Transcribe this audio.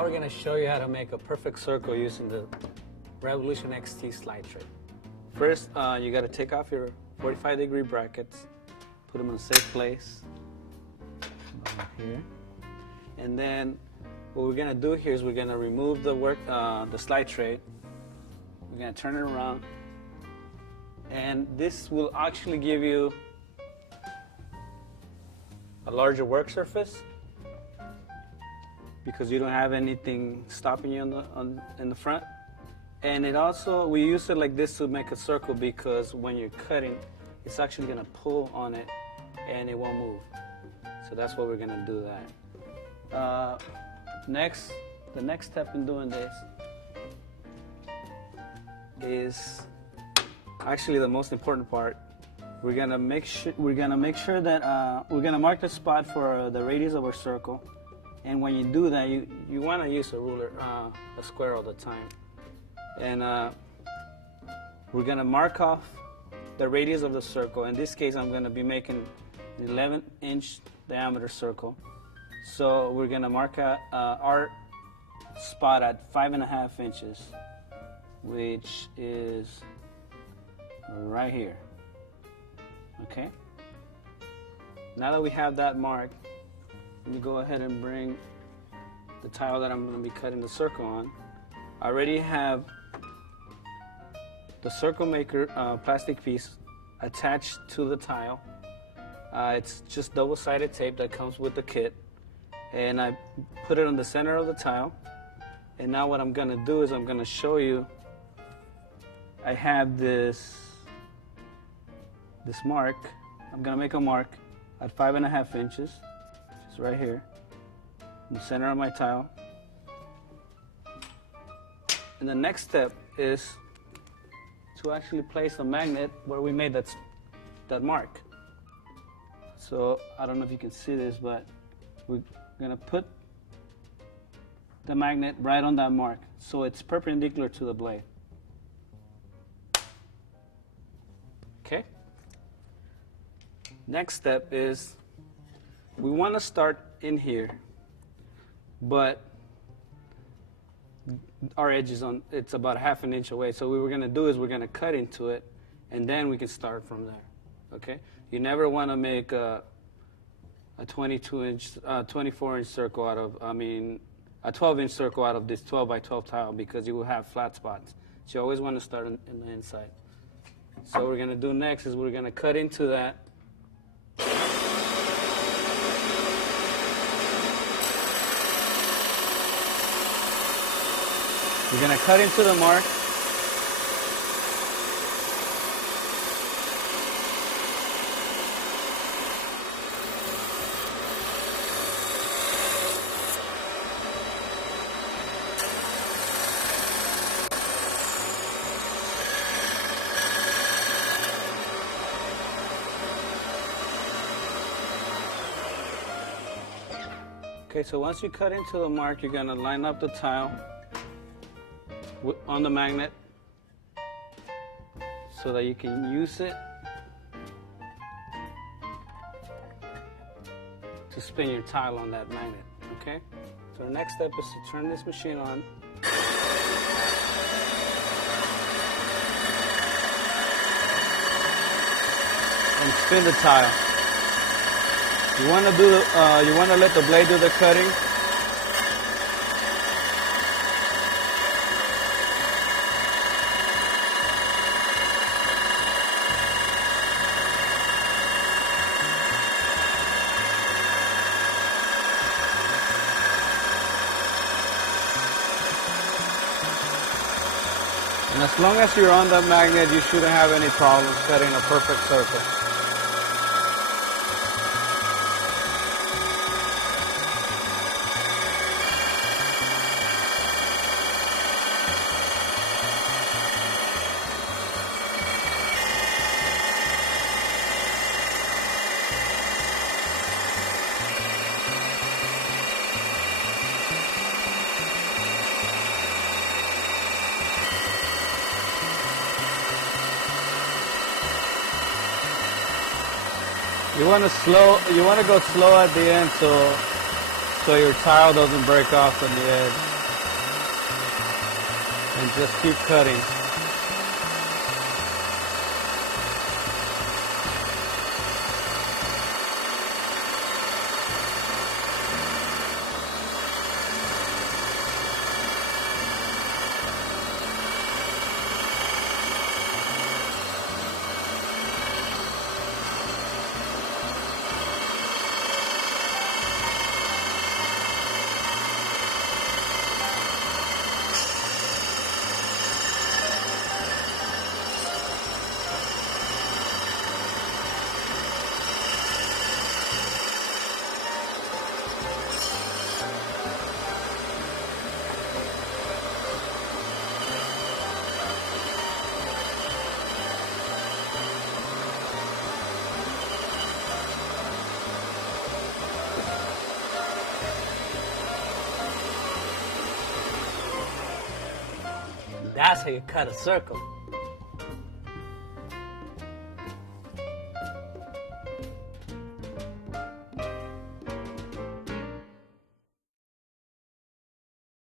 Now we're going to show you how to make a perfect circle using the Revolution XT slide tray. First, you got to take off your 45-degree brackets, put them in a safe place, about here. And then what we're going to do here is we're going to remove the slide tray. We're going to turn it around, and this will actually give you a larger work surface because you don't have anything stopping you in the front. And it also, we use it like this to make a circle because when you're cutting, it's actually going to pull on it and it won't move. So that's what we're going to do that. The next step in doing this is actually the most important part. We're gonna make sure that we're gonna mark the spot for the radius of our circle, and when you do that, you want to use a ruler, a square all the time, and we're gonna mark off the radius of the circle. In this case, I'm gonna be making an 11-inch diameter circle, so we're gonna mark our spot at 5.5 inches, which is right here. Okay, now that we have that marked, let me go ahead and bring the tile that I'm going to be cutting the circle on. I already have the circle maker plastic piece attached to the tile. It's just double-sided tape that comes with the kit, and I put it on the center of the tile. And now what I'm going to do is I'm going to show you. I have this mark. I'm going to make a mark at 5.5 inches, which is right here, in the center of my tile. And the next step is to actually place a magnet where we made that mark. So I don't know if you can see this, but we're going to put the magnet right on that mark so it's perpendicular to the blade. Okay? Next step is we want to start in here, but our edge is it's about 1/2 inch away. So what we're going to do is we're going to cut into it, and then we can start from there. Okay? You never want to make a 22-inch, 24-inch circle out of, a 12-inch circle out of this 12 by 12 tile because you will have flat spots. So you always want to start in the inside. So what we're going to do next is we're going to cut into that. We're going to cut into the mark. Okay, so once you cut into the mark, you're going to line up the tile on the magnet so that you can use it to spin your tile on that magnet. Okay? So the next step is to turn this machine on. And spin the tile. You want to let the blade do the cutting. And as long as you're on the magnet, you shouldn't have any problems cutting a perfect circle. You want to go slow at the end so your tile doesn't break off on the edge. And just keep cutting. That's how you cut a circle.